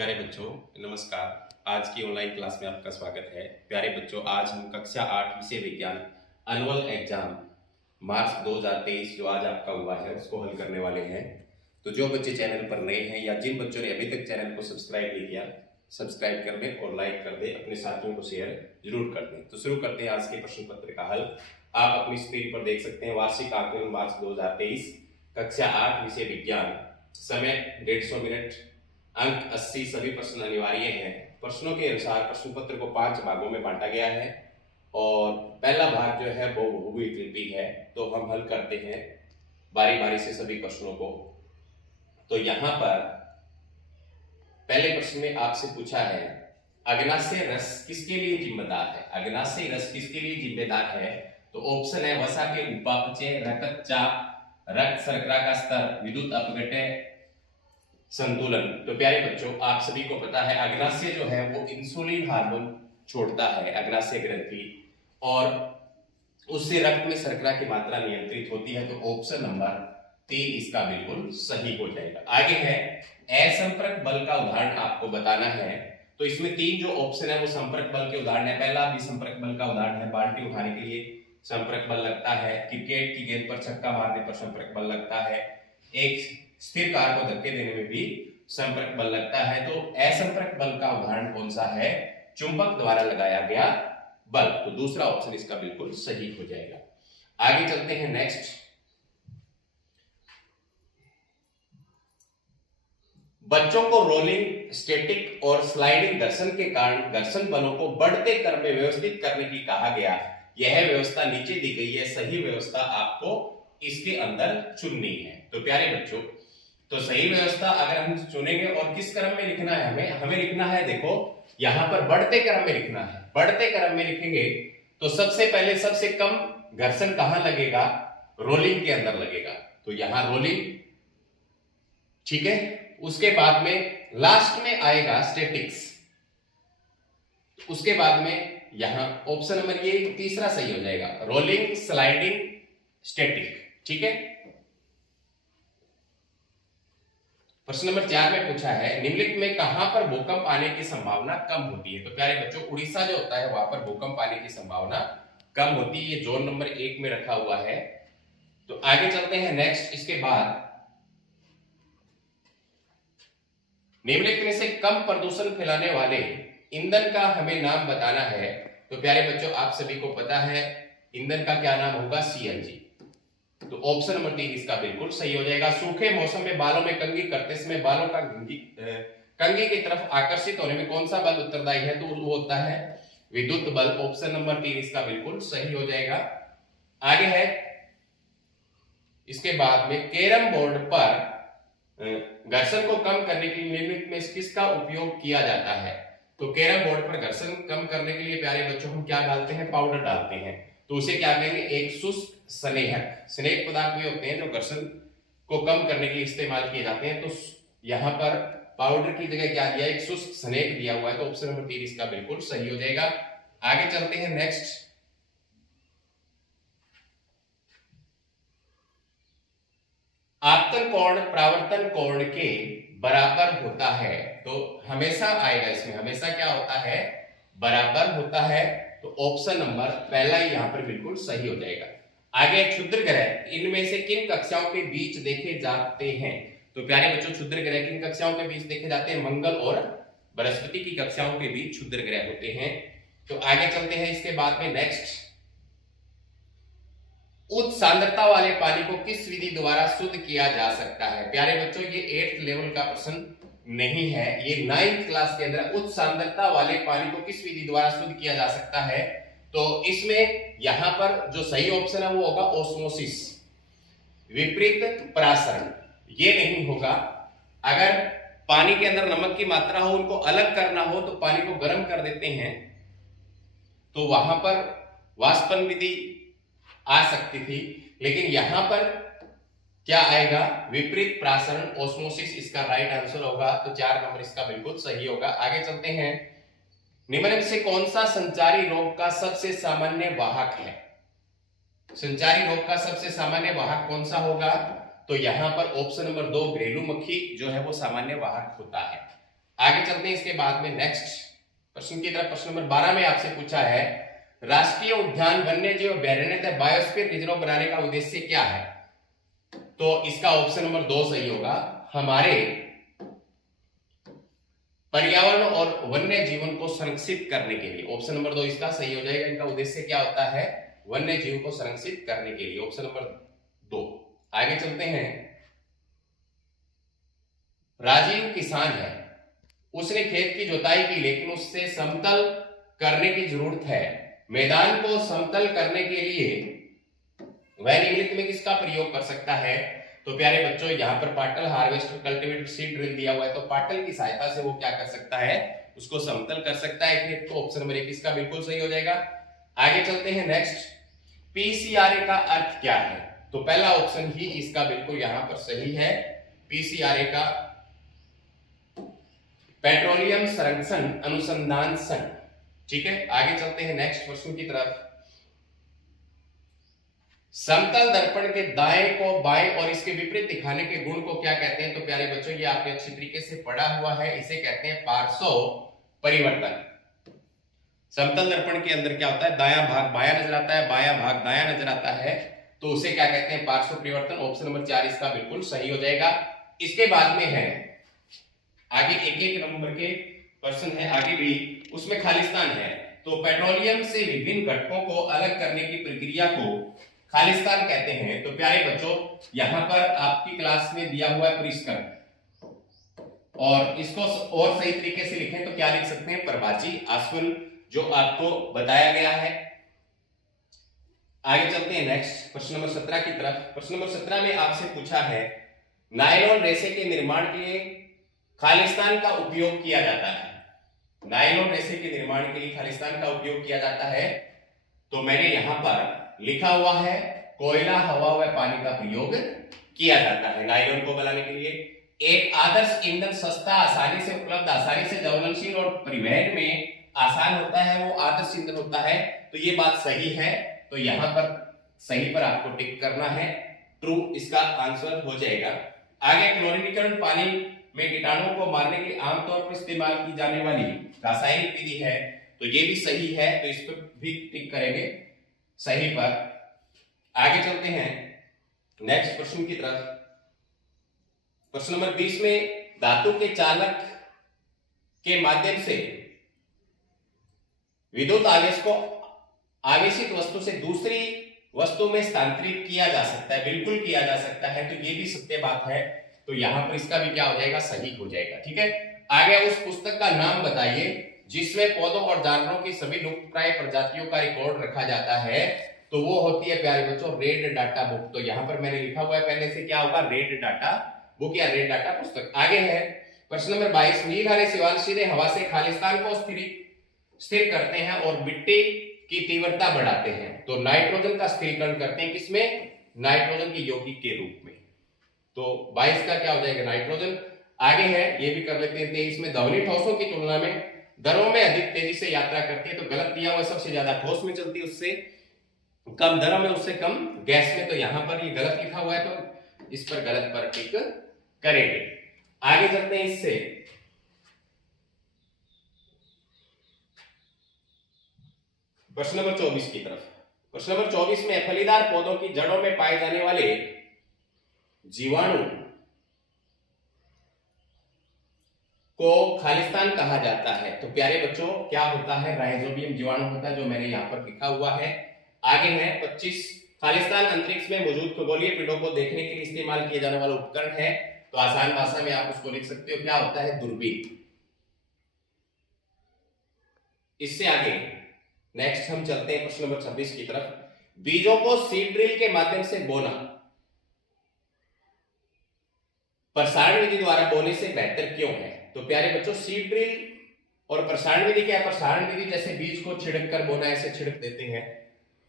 प्यारे बच्चों, नमस्कार। आज की ऑनलाइन क्लास में आपका स्वागत है। प्यारे बच्चों, आज हम कक्षा 8 विषय विज्ञान एनुअल एग्जाम मार्च 2023 जो आज आपका हुआ है उसको हल करने वाले हैं। तो जो बच्चे चैनल पर नए हैं या जिन बच्चों ने अभी तक चैनल को सब्सक्राइब नहीं किया, सब्सक्राइब कर दें और लाइक कर दें, अपने साथियों को शेयर जरूर कर दें। तो शुरू करते हैं आज के प्रश्न पत्र का हल। आप अपनी स्क्रीन पर देख सकते हैं वार्षिक आकलन मार्च 2023 कक्षा 8 विषय विज्ञान, समय 150 मिनट, अंक 80, सभी प्रश्न अनिवार्य हैं। प्रश्नों के अनुसार प्रश्न पत्र को 5 भागों में बांटा गया है और पहला भाग जो है वो बहुविकल्पी है। तो हम हल करते हैं बारी बारी से सभी प्रश्नों को। तो यहाँ पर पहले प्रश्न में आपसे पूछा है अग्नाशय रस किसके लिए जिम्मेदार है। अग्नाशय रस किसके लिए जिम्मेदार है? तो ऑप्शन है वसा के उपापचय, रक्तचाप, रक्त शर्करा का स्तर, विद्युत अपघटन, संतुलन। तो प्यारे बच्चों, आप सभी को पता है अग्नाशय जो है वो इंसुलिन हार्मोन छोड़ता है, अग्नाशय ग्रंथि, और उससे रक्त में शर्करा की मात्रा नियंत्रित होती है। तो ऑप्शन नंबर 3 इसका बिल्कुल सही हो जाएगा। आगे है असंपर्क बल का उदाहरण आपको बताना है। तो इसमें 3 जो ऑप्शन है वो संपर्क बल के उदाहरण है। पहला भी संपर्क बल का उदाहरण है, बाल्टी उठाने के लिए संपर्क बल लगता है, क्रिकेट की गेंद पर छक्का मारने पर संपर्क बल लगता है, एक स्थिर कार को धक्के देने में भी संपर्क बल लगता है। तो असंपर्क बल का उदाहरण कौन सा है? चुंबक द्वारा लगाया गया बल। तो दूसरा ऑप्शन इसका बिल्कुल सही हो जाएगा। आगे चलते हैं नेक्स्ट। बच्चों को रोलिंग, स्टैटिक और स्लाइडिंग घर्षण के कारण घर्षण बलों को बढ़ते क्रम में व्यवस्थित करने की कहा गया। यह व्यवस्था नीचे दी गई है, सही व्यवस्था आपको इसके अंदर चुननी है। तो प्यारे बच्चों, तो सही व्यवस्था अगर हम चुनेंगे और किस क्रम में लिखना है हमें लिखना है, देखो यहां पर बढ़ते क्रम में लिखना है। बढ़ते क्रम में लिखेंगे तो सबसे पहले सबसे कम घर्षण कहां लगेगा? रोलिंग के अंदर लगेगा। तो यहां रोलिंग, ठीक है। उसके बाद में लास्ट में आएगा स्टैटिक्स, उसके बाद में यहां ऑप्शन नंबर ये तीसरा सही हो जाएगा, रोलिंग, स्लाइडिंग, स्टैटिक, ठीक है। प्रश्न नंबर 4 में पूछा है निम्नलिखित में कहां पर भूकंप आने की संभावना कम होती है। तो प्यारे बच्चों, उड़ीसा जो होता है वहां पर भूकंप आने की संभावना कम होती है। ये जोन नंबर 1 में रखा हुआ है। तो आगे चलते हैं नेक्स्ट। इसके बाद निम्नलिखित में से कम प्रदूषण फैलाने वाले ईंधन का हमें नाम बताना है। तो प्यारे बच्चों, आप सभी को पता है ईंधन का क्या नाम होगा? सीएनजी। तो ऑप्शन नंबर 3 इसका बिल्कुल सही हो जाएगा। सूखे मौसम में बालों में कंघी करते समय बालों का कंघी की तरफ आकर्षित होने में कौन सा बल उत्तरदायी है? तो वो होता है विद्युत बल। ऑप्शन नंबर 3 इसका बिल्कुल सही हो जाएगा। आगे है इसके बाद में कैरम बोर्ड पर घर्षण को कम करने के लिए निम्नलिखित में किसका उपयोग किया जाता है? तो कैरम बोर्ड पर घर्षण कम करने के लिए प्यारे बच्चों हम क्या डालते हैं? पाउडर डालते हैं। तो उसे क्या कहेंगे? एक शुष्क स्नेहक। स्नेहक पदार्थ भी होते हैं जो घर्षण को कम करने के लिए इस्तेमाल किए जाते हैं। तो यहां पर पाउडर की जगह क्या दिया? एक शुष्क स्नेहक दिया हुआ है। तो ऑप्शन नंबर 3 इसका बिल्कुल सही हो जाएगा। आगे चलते हैं नेक्स्ट। आपतन कोण परावर्तन कोण के बराबर होता है। तो हमेशा आएगा इसमें, हमेशा क्या होता है? बराबर होता है। तो ऑप्शन नंबर पहला ही यहां पर बिल्कुल सही हो जाएगा। आगे क्षुद्र ग्रह इनमें से किन कक्षाओं के बीच देखे जाते हैं? तो प्यारे बच्चों, क्षुद्र ग्रह किन कक्षाओं के बीच देखे जाते हैं? मंगल और बृहस्पति की कक्षाओं के बीच क्षुद्र ग्रह होते हैं। तो आगे चलते हैं इसके बाद में नेक्स्ट। उच्च सांद्रता वाले पानी को किस विधि द्वारा शुद्ध किया जा सकता है? प्यारे बच्चों, ये 8th लेवल का प्रश्न नहीं है, ये 9th क्लास के अंदर उच्च सांद्रता वाले पानी को किस विधि द्वारा शुद्ध किया जा सकता है? तो इसमें यहां पर जो सही ऑप्शन है वो होगा ओस्मोसिस, विपरीत प्रासरण। ये नहीं होगा। अगर पानी के अंदर नमक की मात्रा हो, उनको अलग करना हो तो पानी को गर्म कर देते हैं, तो वहां पर वाष्पन विधि आ सकती थी। लेकिन यहां पर क्या आएगा? विपरीत प्रासरण, ओस्मोसिस इसका राइट आंसर होगा। तो 4 नंबर इसका बिल्कुल सही होगा। आगे चलते हैं। निम्न में से कौन सा संचारी रोग का सबसे सामान्य वाहक है? संचारी रोग का सबसे सामान्य वाहक कौन सा होगा? तो यहां पर ऑप्शन नंबर 2 घरेलू मक्खी जो है वो सामान्य वाहक होता है। आगे चलते हैं इसके बाद में नेक्स्ट प्रश्न की तरफ। प्रश्न नंबर 12 में आपसे पूछा है राष्ट्रीय उद्यान वन्य जीव अभ्यारण्य बायोस्फीयर रिजर्व बनाने का उद्देश्य क्या है? तो इसका ऑप्शन नंबर 2 सही होगा, हमारे पर्यावरण और वन्य जीवन को संरक्षित करने के लिए। ऑप्शन नंबर 2 इसका सही हो जाएगा। इनका उद्देश्य क्या होता है? वन्य जीव को संरक्षित करने के लिए, ऑप्शन नंबर 2। आगे चलते हैं। राजीव किसान है, उसने खेत की जुताई की लेकिन उससे समतल करने की जरूरत है। मैदान को समतल करने के लिए वह निम्नलिखित में किसका प्रयोग कर सकता है? तो प्यारे बच्चों यहाँ पर पाटल हार्वेस्टर कल्टीवेटर सीड ड्रिल दिया हुआ है, तो पाटल की सहायता से वो क्या कर सकता है? उसको समतल कर सकता है खेत को। ऑप्शन नंबर 1 इसका बिल्कुल सही हो जाएगा। आगे चलते हैं नेक्स्ट। पीसीआरए का अर्थ क्या है? तो पहला ऑप्शन ही इसका बिल्कुल यहां पर सही है। पीसीआरए का पेट्रोलियम संरक्षण अनुसंधान संघ। ठीक है, आगे चलते हैं नेक्स्ट प्रश्न की तरफ। समतल दर्पण के दाएं को बाएं और इसके विपरीत दिखाने के गुण को क्या कहते हैं? तो प्यारे बच्चों ये आपने अच्छी तरीके से पढ़ा हुआ है, इसे कहते हैं पार्श्व परिवर्तन। समतल दर्पण के अंदर क्या होता है? दायां भाग बायां नजर आता है, बायां भाग दायां नजर आता है, तो उसे क्या कहते हैं? पार्श्व परिवर्तन। ऑप्शन नंबर 4 इसका बिल्कुल सही हो जाएगा। इसके बाद में है आगे एक नंबर के प्रश्न है, आगे भी उसमें खालिस्तान है। तो पेट्रोलियम से विभिन्न घटकों को अलग करने की प्रक्रिया को खालिस्तान कहते हैं। तो प्यारे बच्चों यहां पर आपकी क्लास में दिया हुआ है परिष्करण, और इसको और सही तरीके से लिखें तो क्या लिख सकते हैं? प्रभाजी आसवन, जो आपको बताया गया है। आगे चलते हैं नेक्स्ट प्रश्न नंबर 17 की तरफ। प्रश्न नंबर 17 में आपसे पूछा है नायलॉन रेशे के निर्माण के लिए खालिस्तान का उपयोग किया जाता है। नायलॉन रेशे के निर्माण के लिए खालिस्तान का उपयोग किया जाता है, तो मैंने यहां पर लिखा हुआ है कोयला, हवा व पानी का प्रयोग किया जाता है नायलॉन को बनाने के लिए। एक आदर्श ईंधन सस्ता, आसानी से उपलब्ध, आसानी से ज्वलनशील और परिवहन में आसान होता है, वो आदर्श ईंधन होता है। तो ये बात सही है, तो यहां पर सही पर आपको टिक करना है, ट्रू इसका आंसर हो जाएगा। आगे क्लोरीनीकरण पानी में कीटाणुओं को मारने के लिए आमतौर पर इस्तेमाल की जाने वाली रासायनिक विधि है, तो ये भी सही है, तो इस पर भी टिक करेंगे सही पर। आगे चलते हैं नेक्स्ट प्रश्न की तरफ। प्रश्न नंबर 20 में धातु के चालक के माध्यम से विद्युत आवेश को आवेशित वस्तु से दूसरी वस्तु में स्थानांतरित किया जा सकता है, बिल्कुल किया जा सकता है, तो ये भी सत्य बात है, तो यहां पर इसका भी क्या हो जाएगा? सही हो जाएगा। ठीक है, आगे उस पुस्तक का नाम बताइए जिसमें पौधों और जानवरों की सभी लुप्तप्राय प्रजातियों का रिकॉर्ड रखा जाता है। तो वो होती है प्यारे बच्चों रेड डाटा बुक। तो यहां पर मैंने लिखा हुआ है पहले से, क्या होगा? रेड डाटा बुक या रेड डाटा पुस्तक। आगे है प्रश्न नंबर 22। नील हरे शैवाल सीधे हवा से खालिस्तान को स्थिर करते हैं और मिट्टी की तीव्रता बढ़ाते हैं। तो नाइट्रोजन का स्थिरीकरण करते हैं किसमें? नाइट्रोजन की यौगिक के रूप में। तो 22 का क्या हो जाएगा? नाइट्रोजन। आगे है, ये भी कर लेते हैं 23 में ध्वनि ठोसों की तुलना में दरों में अधिक तेजी से यात्रा करती है। तो गलत दिया हुआ, सबसे ज्यादा ठोस में चलती है, उससे कम दरों में, उससे कम गैस में। तो यहां पर ये गलत लिखा हुआ है, तो इस पर गलत पर टिक करेंगे। आगे चलते हैं इससे प्रश्न नंबर 24 की तरफ। प्रश्न नंबर 24 में फलीदार पौधों की जड़ों में पाए जाने वाले जीवाणु को खालिस्तान कहा जाता है। तो प्यारे बच्चों क्या होता है? राइजोबियम जीवाणु होता है, जो मैंने यहां पर लिखा हुआ है। आगे है 25। खालिस्तान अंतरिक्ष में मौजूद खगोलीय पिंडों को देखने के लिए इस्तेमाल किया जाने वाला उपकरण है। तो आसान भाषा में आप उसको लिख सकते हो, क्या होता है? दूरबीन। इससे आगे नेक्स्ट हम चलते हैं प्रश्न नंबर 26 की तरफ। बीजों को सीड ड्रिल के माध्यम से बोना प्रसारण विधि द्वारा बोने से बेहतर क्यों है? तो प्यारे बच्चों सीड ड्रिल और प्रसारण विधि क्या है? प्रसारण विधि जैसे बीज को छिड़क कर बोना, ऐसे छिड़क देते हैं,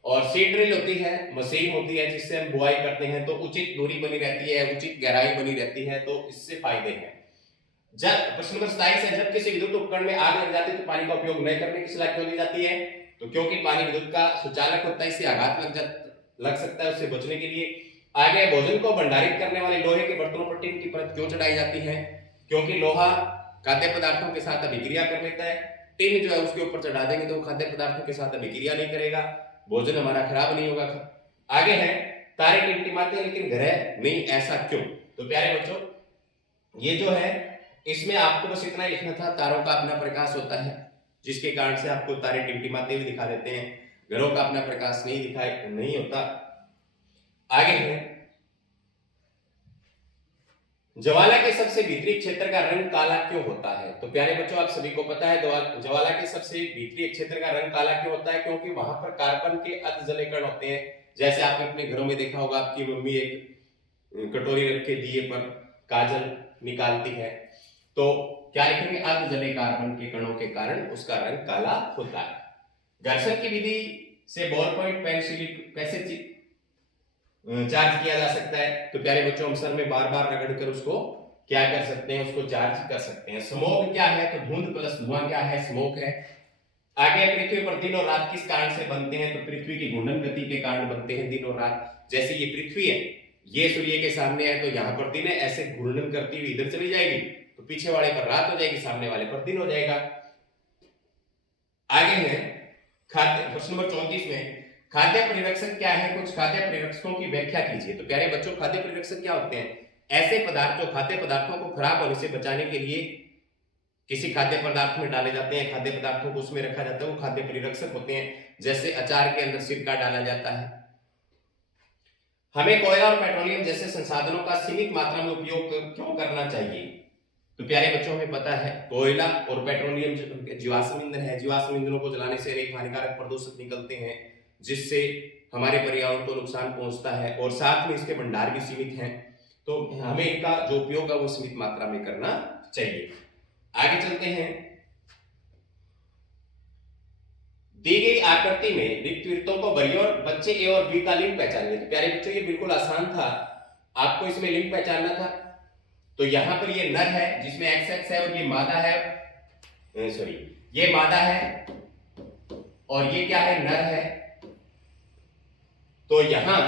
और सीड ड्रिल होती है मशीन होती है जिससे हम बुआई करते हैं, तो उचित दूरी बनी रहती है, उचित गहराई बनी रहती है, तो इससे फायदे हैं। जब प्रश्न नंबर 27 है जब किसी विद्युत उपकरण में आग लग जाती है तो पानी का उपयोग नहीं करने की सलाह क्यों दी जाती है? तो क्योंकि पानी विद्युत का सुचालक होता है, इससे आघात लग सकता है, उससे बचने के लिए। आगे भोजन को भंडारित करने वाले लोहे के बर्तनों पर टिन की परत क्यों चढ़ाई जाती है? क्योंकि लोहा खाद्य पदार्थों के साथ अभिक्रिया कर लेता है। टिन जो है उसके ऊपर चढ़ा देंगे तो वो खाद्य पदार्थों के साथ अभिक्रिया नहीं करेगा, भोजन हमारा खराब नहीं होगा। आगे है तारे टिमटिमाते हैं लेकिन ग्रह नहीं, ऐसा क्यों? तो प्यारे बच्चों ये जो है इसमें आपको बस इतना लिखना था, तारों का अपना प्रकाश होता है जिसके कारण से आपको तारे टिमटिमाते हुए दिखा देते हैं, ग्रहों का अपना प्रकाश नहीं होता। आगे है ज्वाला के सबसे भीतरी क्षेत्र का रंग काला क्यों होता है? तो प्यारे बच्चों आप सभी को पता है ज्वाला के सबसे भीतरी क्षेत्र का रंग काला क्यों होता है? क्योंकि वहां पर कार्बन के अर्धजले कण होते हैं। जैसे आपने अपने घरों में देखा होगा, आपकी मम्मी एक कटोरी रख के दिए पर काजल निकालती है, तो क्या लिखेंगे? अर्धजले कार्बन के कणों के कारण उसका रंग काला होता है। घर्षण की विधि से बॉल पॉइंट पेन कैसे चार्ज किया जा सकता है? तो प्यारे बच्चों हम सर में बार बार रगड़कर उसको क्या कर सकते हैं? उसको चार्ज कर सकते हैं। स्मोक क्या है? तो धुंध प्लस धुआं क्या है? स्मोक है। आगे पृथ्वी पर दिन और रात किस कारण से बनते हैं? तो पृथ्वी की घूर्णन गति के कारण बनते हैं दिन और रात। जैसे ये पृथ्वी है, ये सूर्य के सामने है तो यहाँ पर दिन है, ऐसे घूर्णन करती हुई इधर चली जाएगी तो पीछे वाले पर रात हो जाएगी, सामने वाले पर दिन हो जाएगा। आगे है खाद्य, प्रश्न नंबर 34 में खाद्य परिरक्षक क्या है? कुछ खाद्य परिरक्षकों की व्याख्या कीजिए। तो प्यारे बच्चों खाद्य परिरक्षक क्या होते हैं? ऐसे पदार्थ जो खाद्य पदार्थों को खराब होने से बचाने के लिए किसी खाद्य पदार्थ में डाले जाते हैं, खाद्य पदार्थों को उसमें रखा जाता है, वो खाद्य परिरक्षक होते हैं। जैसे अचार के अंदर सिरका डाला जाता है। हमें कोयला और पेट्रोलियम जैसे संसाधनों का सीमित मात्रा में उपयोग क्यों करना चाहिए? तो प्यारे बच्चों हमें पता है कोयला और पेट्रोलियम जीवाश्म ईंधन है, जीवाश्म ईंधनों को जलाने से अनेक हानिकारक प्रदूषक निकलते हैं जिससे हमारे पर्यावरण को नुकसान पहुंचता है और साथ में इसके भंडार भी सीमित हैं, तो हमें इनका जो उपयोग है वो सीमित मात्रा में करना चाहिए। आगे चलते हैं, दी गई आकृति में रिक्त वृत्तों को भरिए और बच्चे ए और बी का लिंग पहचानिए। तो प्यारे बच्चों ये बिल्कुल आसान था, आपको इसमें लिंग पहचानना था। तो यहां पर ये नर है जिसमें XX है और ये मादा है, सॉरी ये मादा है और ये क्या है? नर है। तो यहां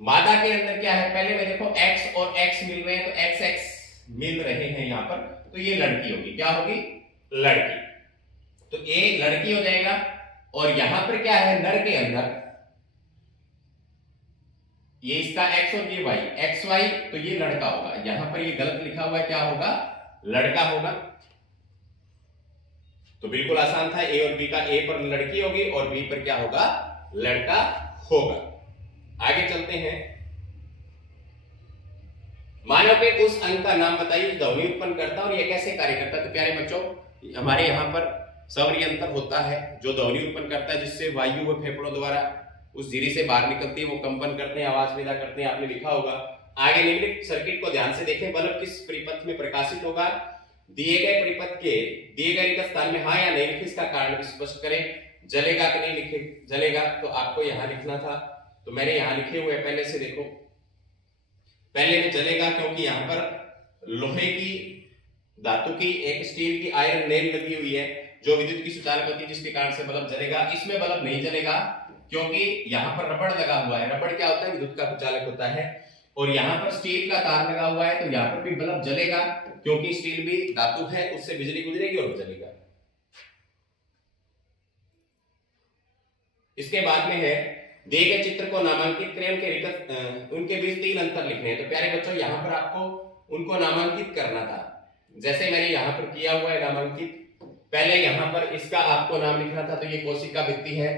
मादा के अंदर क्या है? पहले में देखो X और X मिल रहे हैं तो XX मिल रहे हैं यहां पर, तो ये लड़की होगी। क्या होगी? लड़की। तो ए लड़की हो जाएगा। और यहां पर क्या है? नर के अंदर ये इसका X और ये Y, XY, तो ये लड़का होगा। यहां पर ये गलत लिखा हुआ है, क्या होगा? लड़का होगा। तो बिल्कुल आसान था, ए और बी का ए पर लड़की होगी और बी पर क्या होगा? लड़का होगा। आगे चलते हैं, मानव के उस अंग का नाम बताइए जो ध्वनि उत्पन्न करता है और यह कैसे कार्य करता है। तो प्यारे बच्चों हमारे यहाँ पर सौरयंत्र होता है जो ध्वनि उत्पन्न करता है, जिससे वायु व फेफड़ों द्वारा उस झिरी से बाहर निकलती है, वो कंपन करते हैं, आवाज पैदा करते हैं, आपने लिखा होगा। आगे निम्नलिखित सर्किट को ध्यान से देखें, बल्ब किस परिपथ में प्रकाशित होगा? दिए गए परिपथ के दिए गए रिक्त स्थान में हाँ या नहीं लिखे, इसका कारण स्पष्ट करें। जलेगा कि नहीं लिखे? जलेगा, तो आपको यहां लिखना था, तो मैंने यहां लिखे हुए पहले से देखो। पहले में जलेगा क्योंकि यहां पर लोहे की, धातु की, एक स्टील की आयरन नेल लगी हुई है जो विद्युत की सुचालक होती है, जिसके कारण से बल्ब जलेगा। इसमें बल्ब नहीं जलेगा क्योंकि यहां पर रबड़ लगा हुआ है। रबड़ क्या होता है? विद्युत का सुचालक होता है। और यहां पर स्टील का तार लगा हुआ है तो यहां पर भी बल्ब जलेगा क्योंकि स्टील भी धातु है, उससे बिजली गुजरेगी और जलेगा। इसके बाद में है दिए गए चित्र को नामांकित करें, उनके बीच 3 अंतर लिखने हैं। तो प्यारे बच्चों यहां पर आपको उनको नामांकित करना था, जैसे मैंने यहां पर किया हुआ है नामांकित। पहले यहां पर इसका आपको नाम लिखना था, तो ये कोशिका भित्ति है,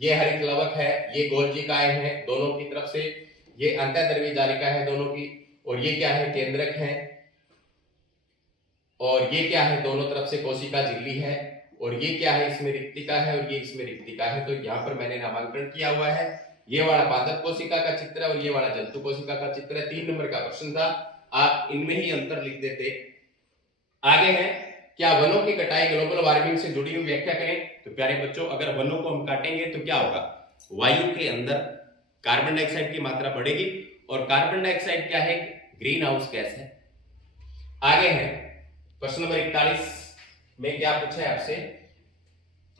ये हरित लवक है, ये गोल्जिकाएं हैं दोनों की तरफ से, ये अंतःद्रव्यीय जालिका है दोनों की, और ये क्या है? केंद्रक है, और ये क्या है? दोनों तरफ से कोशिका झिल्ली है, और ये क्या है? इसमें रिक्तिका है और ये इसमें रिक्तिका है। तो यहाँ पर मैंने नामांकन किया हुआ है। ये वाला पादप कोशिका का चित्र है और ये वाला जंतु कोशिका का चित्र है। 3 नंबर का प्रश्न था, आप इनमें ही अंतर लिख देते। आगे है, क्या वनों की कटाई ग्लोबल वार्मिंग से जुड़ी हुई व्याख्या करें। तो प्यारे बच्चों अगर वनों को हम काटेंगे तो क्या होगा? वायु के अंदर कार्बन डाइऑक्साइड की मात्रा बढ़ेगी, और कार्बन डाइऑक्साइड क्या है? ग्रीन हाउस गैस है। आगे है प्रश्न नंबर 41 में क्या पूछा है आपसे?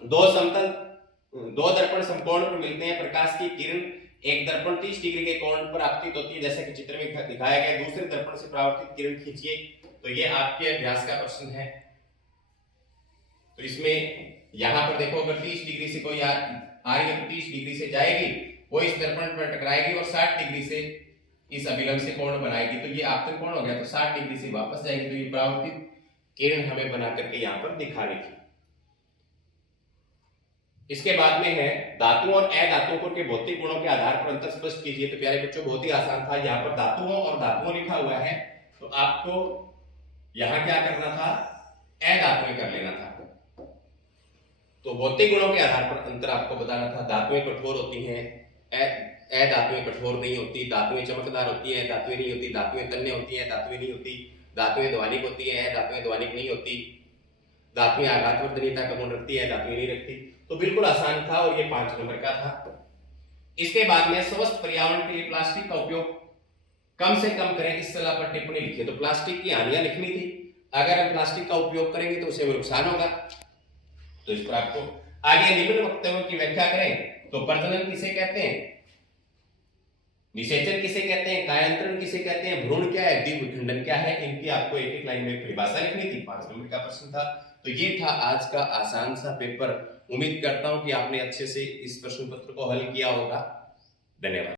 दो दर्पण समकोण पर मिलते हैं, प्रकाश की किरण एक दर्पण 30 डिग्री के कोण पर आपतित होती है, जैसा कि चित्र में दिखाया गया। दूसरे दर्पण से परावर्तित किरण खींचिए। तो ये आपके अभ्यास का प्रश्न है। तो इसमें यहां पर देखो, अगर 30 डिग्री से कोई आ रही है तो 30 डिग्री से जाएगी, वो इस दर्पण पर टकराएगी और 60 डिग्री से इस अभिलंब से कोण बनाएगी, तो ये आपतन कोण हो गया। तो 60 डिग्री से वापस जाएगी, तो ये परावर्तित किरण हमें बना करके यहाँ पर दिखानी थी। इसके बाद में है धातुओं और अधातुओं के भौतिक गुणों के आधार पर अंतर स्पष्ट कीजिए। तो प्यारे बच्चों, बहुत ही आसान था। यहाँ पर धातुओं और धातुओं लिखा हुआ है, तो आपको यहाँ क्या करना था, अधातुएं कर लेना था। तो भौतिक गुणों के आधार पर अंतर आपको बताना था। धातुएं कठोर होती हैं, अधातुएं कठोर नहीं होती, धातुएं चमकदार होती हैं, धातुएं नहीं होती, धातुएं तन्य होती हैं, धातुएं नहीं होती, धातुएं ध्वनिक होती हैं, धातुएं ध्वनिक नहीं होती, धातुएं आघातवर्धनीयता का गुण रखती है, धातुएं नहीं रखती। तो बिल्कुल आसान था और ये 5 नंबर का था। इसके बाद में स्वस्थ पर्यावरण के लिए प्लास्टिक का उपयोग कम से कम करें, इस सलाह पर टिप्पणी लिखिए। तो प्लास्टिक की हानियां लिखनी थी, अगर हम प्लास्टिक का उपयोग करेंगे तो उसे नुकसान होगा। तो इस पर आपको आगे निम्न वक्तव्यों की व्याख्या करें। तो प्रजनन किसे कहते हैं, निषेचन किसे कहते हैं, कायांतरण किसे कहते हैं, भ्रूण क्या है, द्विविखंडन क्या है, इनकी आपको एक एक लाइन में परिभाषा लिखनी थी। 5 नंबर का प्रश्न था। तो ये था आज का आसान सा पेपर। उम्मीद करता हूं कि आपने अच्छे से इस प्रश्न पत्र को हल किया होगा। धन्यवाद।